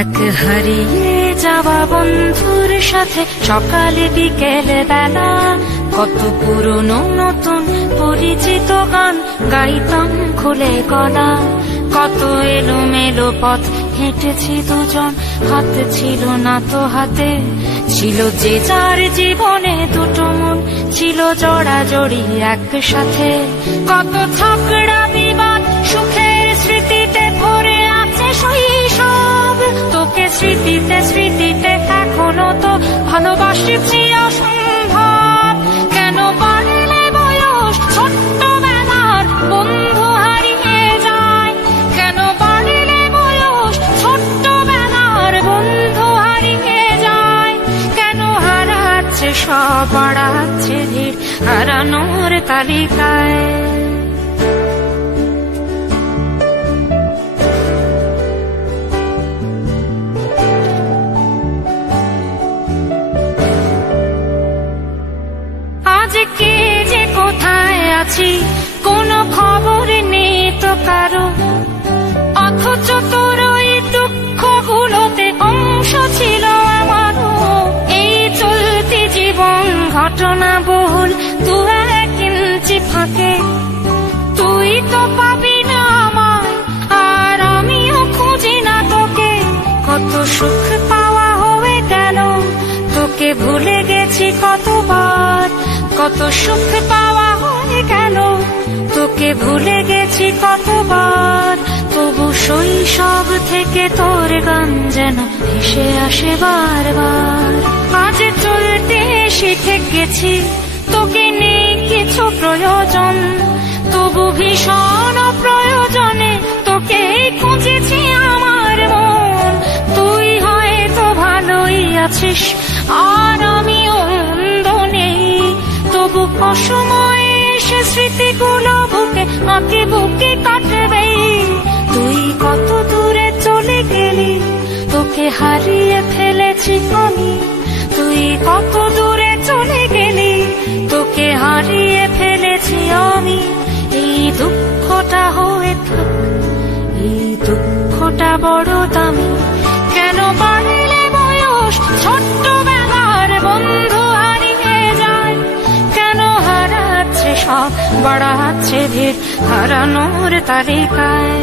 এক হারিয়ে যাওয়া বন্ধুর সাথে সকালে বিকেলে বেলা কত পুরনো নতুন পরিচিত গান গাইতাম খুলে গলা। কত এলোমেলো পথ হেঁটেছি দুজন, হাত ছিল না তো হাতে, ছিল যে যার জীবনে দুটো মন, ছিল জড়াজড়ি একসাথে। কত ঝগড়া বিবাদ সুখের স্মৃতিতে ভরে আছে শৈশব, তোকে স্মৃতিতে স্মৃতিতে এখনো তো ভালোবাসছি অসম্ভব। কেন বাড়লে বয়স ছোট্টবেলার বন্ধু হারিয়ে যায়, কেন বাড়লে বয়স ছোট্টবেলার বন্ধু হারিয়ে যায়, কেন হারাচ্ছে সব বাড়াচ্ছে ভিড় হারানোর তালিকায়। আজকে যে কোথায় আছি কোনো খবর নেই তো কারো, অথচ তোর ওই দুঃখগুলোতে অংশ ছিল আমারও। এই চলতি জীবন ঘটনা বহুল দু এক ইঞ্চি ফাঁকে, তুই তো পাবি না আমায় আর আমিও খুঁজি না তোকে। কত সুখ পাওয়া হয়ে গেল, তোকে ভুলে গেছি কতবার। কত সুখ পাওয়া হয়ে গেল, তোকে ভুলে গেছি কতবার। তবু শৈশব থেকে তোর গান যেন ভেসে আসে বারবার। আজ চলতে শিখে গেছি, তোকে নেই কিছু প্রয়োজন, তবু ভীষণ প্রয়োজনে তোকে খুঁজেছি আমার মন। তুই হয়তো ভালোই আছিস আর আমিও মন্দ নেই, তবু অসময়ে এসে স্মৃতিগুলো বুকে আঁকে বুকে কাটবে। তুই কত দূরে চলে গেলি, তোকে হারিয়ে ফেলেছি আমি। তুই কত দূরে চলে গেলি, তোকে হারিয়ে ফেলেছি আমি। এই দুঃখটা হয়ে থাক, এই দুঃখটা বড় দামি। কেন বাড়লে বয়স ছোট্টবেলার বন্ধু হারিয়ে যায়, কেন হারাচ্ছে সব বাড়াচ্ছে ভিড় হারানোর তালিকায়।